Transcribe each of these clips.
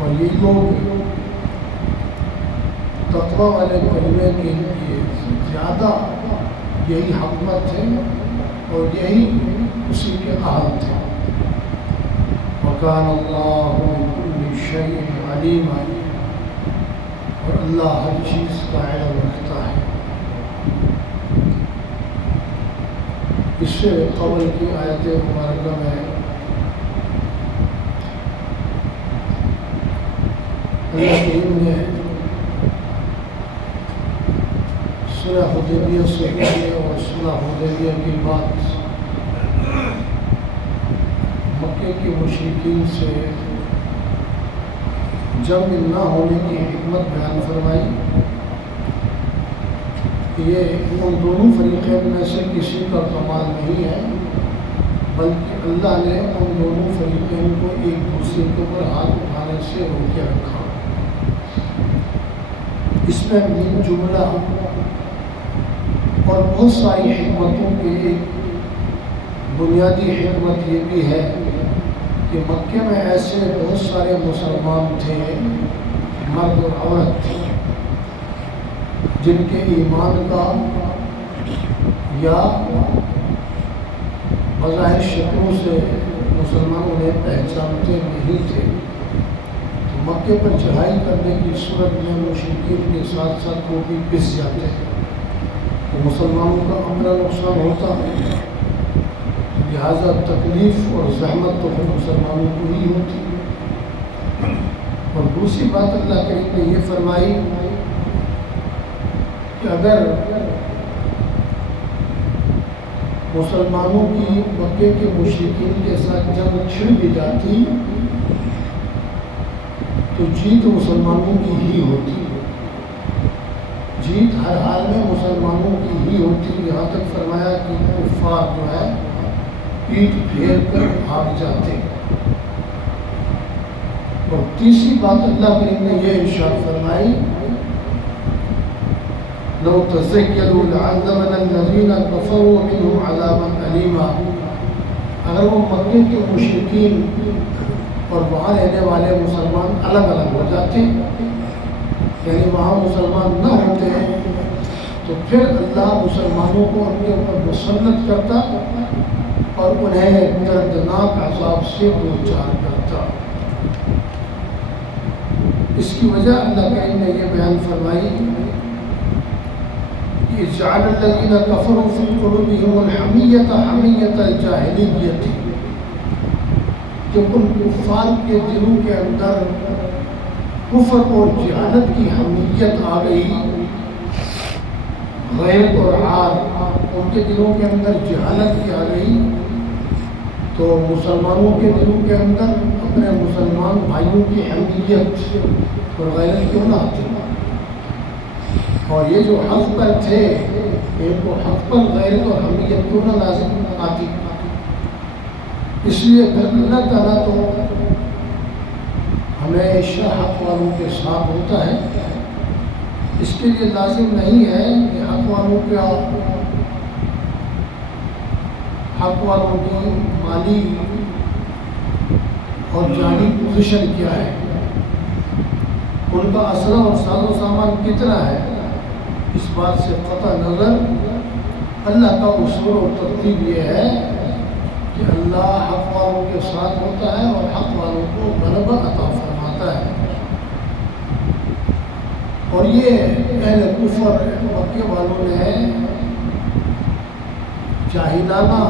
اور یہ لوگ تقوی والے کلمے کے لیے زیادہ یہی حکمت تھے اور یہی اسی کے اہل تھے۔ وَكَانَ اللَّهُ بِكُلِّ شَيْءٍ عَلِيمًا، اور اللہ ہر چیز کا علم رکھتا ہے۔ اس سے قبل کی آیت مبارکہ میں اللہ کریم نے صلح حدیبیہ سے پہلے اور صلح حدیبیہ کے بعد مکے کے مشرکین سے جنگ نہ ہونے کی حکمت بیان فرمائی۔ یہ ان دونوں فریقین میں سے کسی کا کمال نہیں ہے، بلکہ اللہ نے ان دونوں فریقین کو ایک دوسرے کے اوپر ہاتھ اٹھانے سے روکے رکھا۔ اس میں من جملہ اور بہت ساری حکمتوں کی ایک بنیادی حکمت یہ بھی ہے کہ مکے میں ایسے بہت سارے مسلمان تھے، مرد اور عورت تھے، جن کے ایمان کا یا بظاہر شکلوں سے مسلمان انہیں پہچانتے نہیں تھے۔ مکے پر چڑھائی کرنے کی صورت میں مشرکین کے ساتھ ساتھ وہ بھی پس جاتے ہیں تو مسلمانوں کا عمرہ نقصان ہوتا، لہذا تکلیف اور زحمت تو پھر مسلمانوں کو ہی ہوتی۔ اور دوسری بات اللہ کریم نے یہ فرمائی کہ اگر مسلمانوں کی مکے کے مشرکین کے ساتھ جنگ چھڑ بھی جاتی تو جیت مسلمانوں کی ہی ہوتی، جیت ہر حال میں مسلمانوں کی ہی ہوتی۔ یہاں تک فرمایا کہ کفار جو ہے پیٹھ پھیر کر بھاگ جاتے۔ اور تیسری بات اللہ کریم نے یہ ارشاد فرمائی، لو تزیلوا لعذبنا الذین کفروا منهم عذابا الیما، اگر وہ مکے کے مشرکین اور وہاں رہنے والے مسلمان الگ الگ ہو جاتے، یعنی وہاں مسلمان نہ ہوتے تو پھر اللہ مسلمانوں کو ان کے اوپر مسلط کرتا اور انہیں دردناک عذاب سے دوچار کرتا۔ اس کی وجہ اللہ کریم نے یہ بیان فرمائی کہ جعل الذین کفروا فی قلوبہم الحمیۃ حمیۃ الجاہلیۃ، جب ان کفار کے دلوں کے اندر کفر اور جہالت کی حمیت آ گئی، غیرت اور عار ان کے دلوں کے اندر جہالت کی آ گئی، تو مسلمانوں کے دلوں کے اندر اپنے مسلمان بھائیوں کی حمیت اور غیرت کیوں نہ آتی؟ اور یہ جو حق پر تھے ان کو حق پر غیرت اور حمیت کیوں نہ لازم آتی؟ اس لیے پھر اللہ تعالیٰ تو ہمیشہ حق والوں کے ساتھ ہوتا ہے، اس کے لیے لازم نہیں ہے کہ حق والوں کی مالی اور جانی پوزیشن کیا ہے، ان کا اسلحہ اور ساز و سامان کتنا ہے، اس بات سے قطع نظر اللہ کا اصول اور ترتیب یہ ہے کہ اللہ حق والوں کے ساتھ ہوتا ہے اور حق والوں کو غلبہ عطا فرماتا ہے۔ اور یہ اہل کفر مکے والوں نے جاہلانہ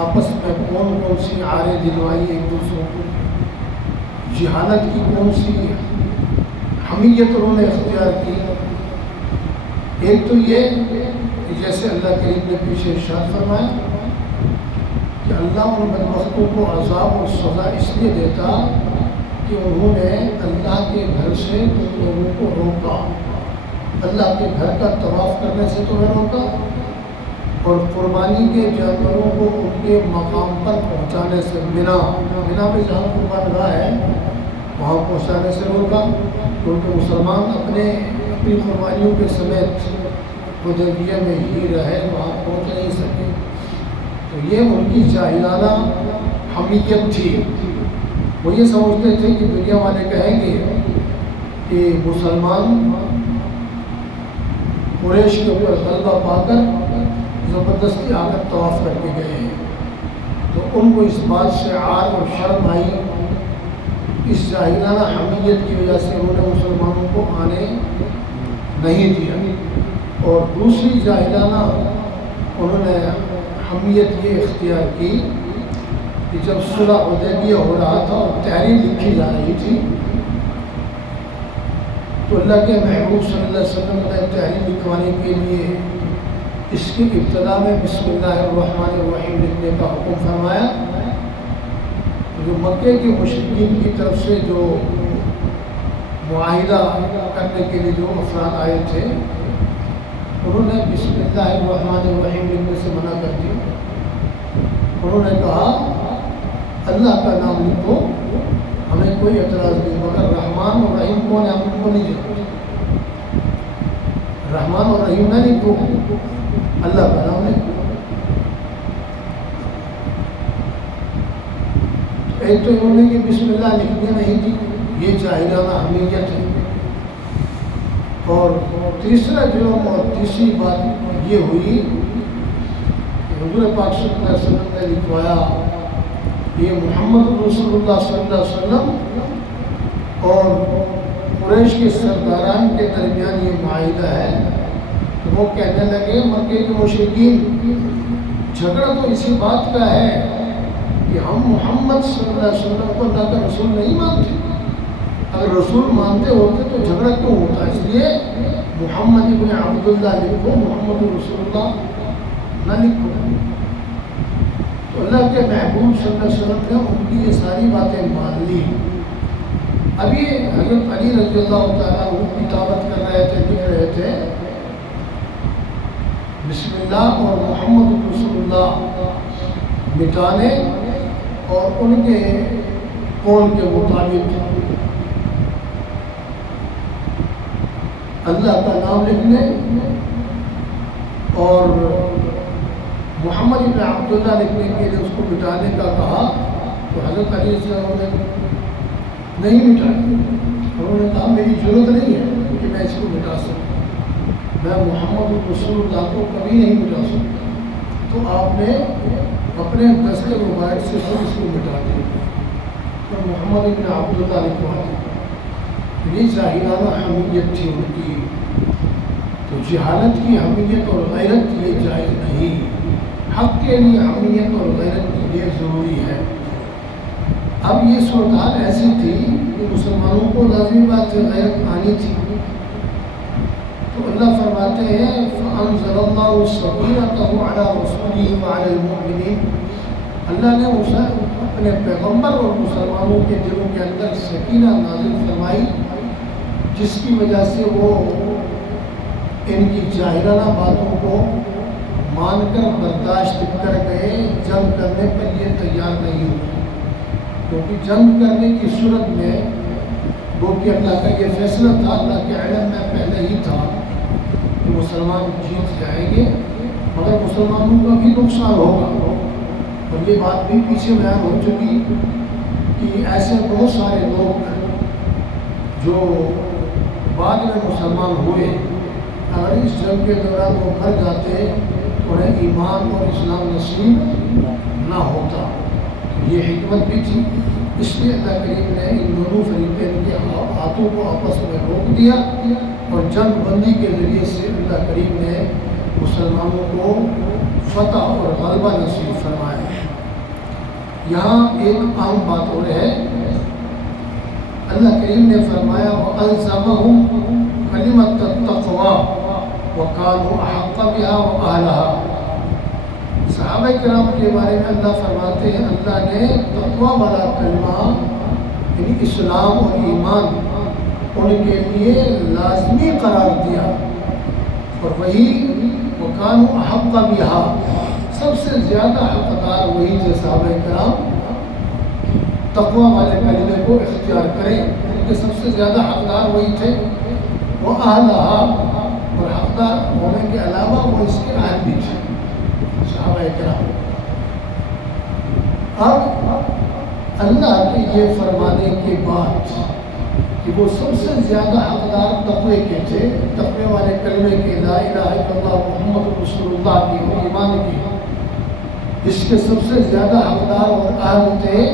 آپس میں کون سی عاریں دلوائی ایک دوسروں کو، جہالت کی کون سی حمیت انہوں نے اختیار کی۔ ایک تو یہ کہ جیسے اللہ کریم نے پیچھے ارشاد فرمایا کہ اللہ ان بدبختوں کو عذاب اور سزا اس لیے دیتا کہ انہوں نے اللہ کے گھر سے تم لوگوں کو روکا، اللہ کے گھر کا طواف کرنے سے تمہیں روکا اور قربانی کے جانوروں کو ان کے مقام پر پہنچانے سے منا میں جہاں قربان گاہ ہے وہاں پہنچانے سے روکا، کیونکہ مسلمان اپنی قربانیوں کے سمیت حدیبیہ میں ہی رہے، وہاں پہنچ نہیں سکے۔ تو یہ ان کی جاہلانہ حمیت تھی وہ یہ سمجھتے تھے کہ دنیا والے کہیں گے کہ مسلمان قریش کے اوپر غلبہ پا کر زبردستی آ کر طواف کر کے گئے ہیں، تو ان کو اس بات سے عار اور شرم آئی، اس جاہلانہ حمیت کی وجہ سے انہوں نے مسلمانوں کو آنے نہیں دیا۔ اور دوسری جاہلانہ انہوں نے حمیت یہ اختیار کی کہ جب صلح حدیبیہ ہو رہا تھا اور تحریر لکھی جا رہی تھی تو اللہ کے محبوب صلی اللہ علیہ وسلم نے تحریر لکھوانے کے لیے اس کی ابتدا میں بسم اللہ الرحمن الرحیم لکھنے کا حکم فرمایا۔ جو مکے کے مشرکین کی طرف سے جو معاہدہ کرنے کے لیے جو افراد آئے تھے انہوں نے بسم اللہ الرحمن الرحیم لکھنے سے منع کر دیا۔ انہوں نے کہا اللہ کا نام لکھو، ہمیں کوئی اعتراض نہیں، مگر رحمان اور رحیم کون ہے ہم ان کو نہیں جانتے، رحمان اور رحیم نہ لکھو، اللہ کا نام لکھو۔ ایک تو انہوں نے کہ بسم اللہ لکھنی نہیں تھی، یہ جاہلانہ حمیت ہے، اور تیسرا جرم اور تیسری بات یہ ہوئی کہ حضور پاک صلی اللہ علیہ وسلم نے لکھوایا یہ محمد رسول اللہ صلی اللہ علیہ وسلم اور قریش کے سرداران کے درمیان یہ معاہدہ ہے، تو وہ کہنے لگے مکے کے مشرکین جھگڑا تو اسی بات کا ہے کہ ہم محمد صلی اللہ علیہ وسلم کو اللہ کا رسول نہیں مانتے، اگر رسول مانتے ہوتے تو جھگڑا کیوں ہوتا، اس لیے محمد ابن عبداللہ لکھو، محمد رسول اللہ نہ لکھو۔ تو اللہ کے محبوب صلی اللہ علیہ وسلم نے ان کی یہ ساری باتیں مان لی۔ ابھی حضرت علی رضی اللہ تعالیٰ عنہ کتابت کر رہے تھے، لکھ رہے تھے بسم اللہ اور محمد رسول اللہ مٹانے اور ان کے قول کے مطابق اللہ کا نام لکھنے اور محمد ابن عبداللہ لکھنے کے لیے اس کو مٹانے کا کہا، تو حضرت علی سے انہوں نے نہیں مٹایا، انہوں نے کہا میری ضرورت نہیں ہے کہ میں اس کو مٹا سکوں، میں محمد رسول اللہ کو کبھی نہیں مٹا سکتا، تو آپ نے اپنے دست مبارک سے خود اس کو مٹا دیا اور محمد ابن عبداللہ لکھوا دیا۔ یہ جاہلانہ حمیت تھی ان کی، تو جہالت کی حمیت اور غیرت یہ جائز نہیں، حق کے لیے حمیت اور غیرت یہ ضروری ہے۔ اب یہ صورتحال ایسی تھی کہ مسلمانوں کو لازمی بات سے غیرت آنی تھی، تو اللہ فرماتے ہیں فَأَنزَلَ اللَّهُ سَكِينَتَهُ عَلَى رَسُولِهِ وَعَلَى الْمُؤْمِنِينَ، اللہ نے اسے اپنے پیغمبر اور مسلمانوں کے دلوں کے اندر سکینہ نازل فرمائی، جس کی وجہ سے وہ ان کی جاہلانہ باتوں کو مان کر برداشت کر گئے، جنگ کرنے پر یہ تیار نہیں ہوئے، کیونکہ جنگ کرنے کی صورت میں وہ کہ اللہ کا یہ فیصلہ تھا، اللہ کے علم میں پہلے ہی تھا کہ مسلمان جیت جائیں گے، مگر مسلمانوں کا بھی نقصان ہوگا، اور یہ بات بھی پیچھے بیان ہو چکی کہ ایسے بہت سارے لوگ جو بعد میں مسلمان ہوئے، اگر اس جنگ کے دوران وہ مر جاتے تو انہیں ایمان اور اسلام نصیب نہ ہوتا۔ یہ حکمت بھی تھی، اس لیے اللہ کریم نے ان دونوں فریقین کے ہاتھوں کو آپس میں روک دیا، اور جنگ بندی کے ذریعے سے اللہ کریم نے مسلمانوں کو فتح اور غلبہ نصیب فرمایا۔ یہاں ایک عام بات اور ہے، اللہ کریم نے فرمایا وَأَلْزَمَهُمْ كَلِمَةَ التَّقْوَىٰ وَكَانُوا أَحَقَّ بِهَا وَأَهْلَهَا۔ صحابہ کرام کے بارے میں اللہ فرماتے ہیں اللہ نے تقویٰ والا کلمہ یعنی اسلام اور ایمان ان کے لیے لازمی قرار دیا، اور وہی وَكَانُوا أَحَقَّ بِهَا، سب سے زیادہ حقدار وہی تھے صحابہ کرام تقویٰ والے کلمے کو اختیار کریں، ان کے سب سے زیادہ حقدار وہی تھے، وہ اہلہا، اور حقدار ہونے کے علاوہ وہ اس کے اہل بھی تھے صحابہ کرام۔ اب اللہ کے یہ فرمانے کے بعد کہ وہ سب سے زیادہ حقدار تقوی کے تھے، تقوی والے کلمے کے، لا الہ الا اللہ محمد رسول اللہ کی اور ایمان کی، اس کے سب سے زیادہ حقدار اور اہل تھے،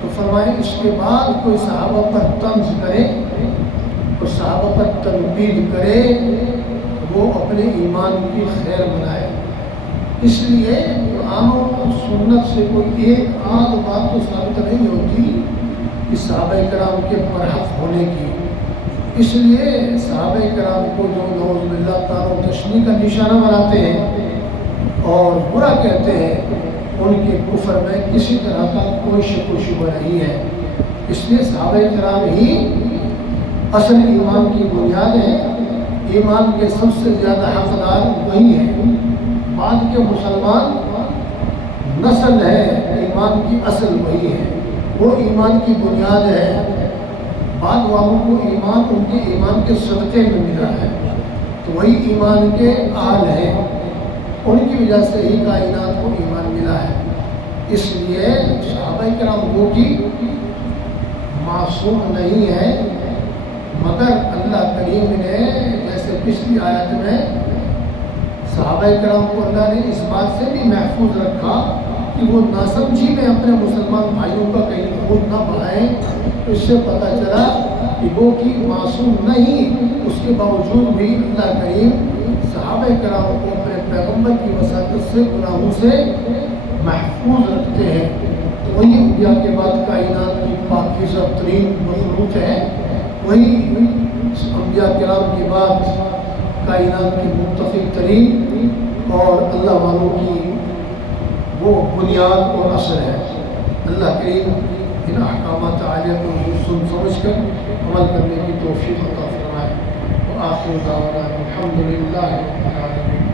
تو فرمائے اس کے بعد کوئی صحابہ پر طنز کرے اور صحابہ پر تنقید کرے، وہ اپنے ایمان کی خیر بنائے۔ اس لیے قرآن و سنت سے کوئی ایک آدھ بات تو ثابت نہیں ہوتی کہ صحابہ کرام کے برحق ہونے کی۔ اس لیے صحابہ کرام کو جو نعوذ باللہ تعالی تشنیع کا نشانہ بناتے ہیں اور برا کہتے ہیں، ان کے کفر میں کسی طرح کا کوئی شک و شبہ نہیں ہے۔ اس لیے صحابہ کرام ہی اصل ایمان کی بنیاد ہے، ایمان کے سب سے زیادہ حقدار وہی ہیں۔ بعد کے مسلمان نسل ہے، ایمان کی اصل وہی ہے، وہ ایمان کی بنیاد ہے۔ بعد والوں کو ایمان ان کے ایمان کے صدقے میں ملا ہے، تو وہی ایمان کے اہل ہیں، ان کی وجہ سے ہی کائنات کو ایمان ملا ہے۔ اس لیے صحابہ کرام وہ کی معصوم نہیں ہے، مگر اللہ کریم نے جیسے پچھلی آیت میں صحابہ کرام کو اللہ نے اس بات سے بھی محفوظ رکھا کہ وہ ناسمجھی میں اپنے مسلمان بھائیوں کا کہیں خون نہ بہائیں، اس سے پتہ چلا کہ وہ کی معصوم نہیں، اس کے باوجود بھی اللہ کریم صحابہ کرام کو اپنے پیغمبر کی وساطت سے گناہوں سے محفوظ رکھتے ہیں۔ تو وہی انبیاء کے بعد کائنات کی پاکیزہ ترین مخلوق ہے، وہی انبیاء کرام کے بعد کائنات کی متفق ترین اور اللہ والوں کی وہ بنیاد اور اثر ہے۔ اللہ کریم ان احکامات عالیہ کو سن سمجھ کر عمل کرنے کی توفیق عطا فرمائے۔ وآخر دعوانا الحمد للہ رب العالمین۔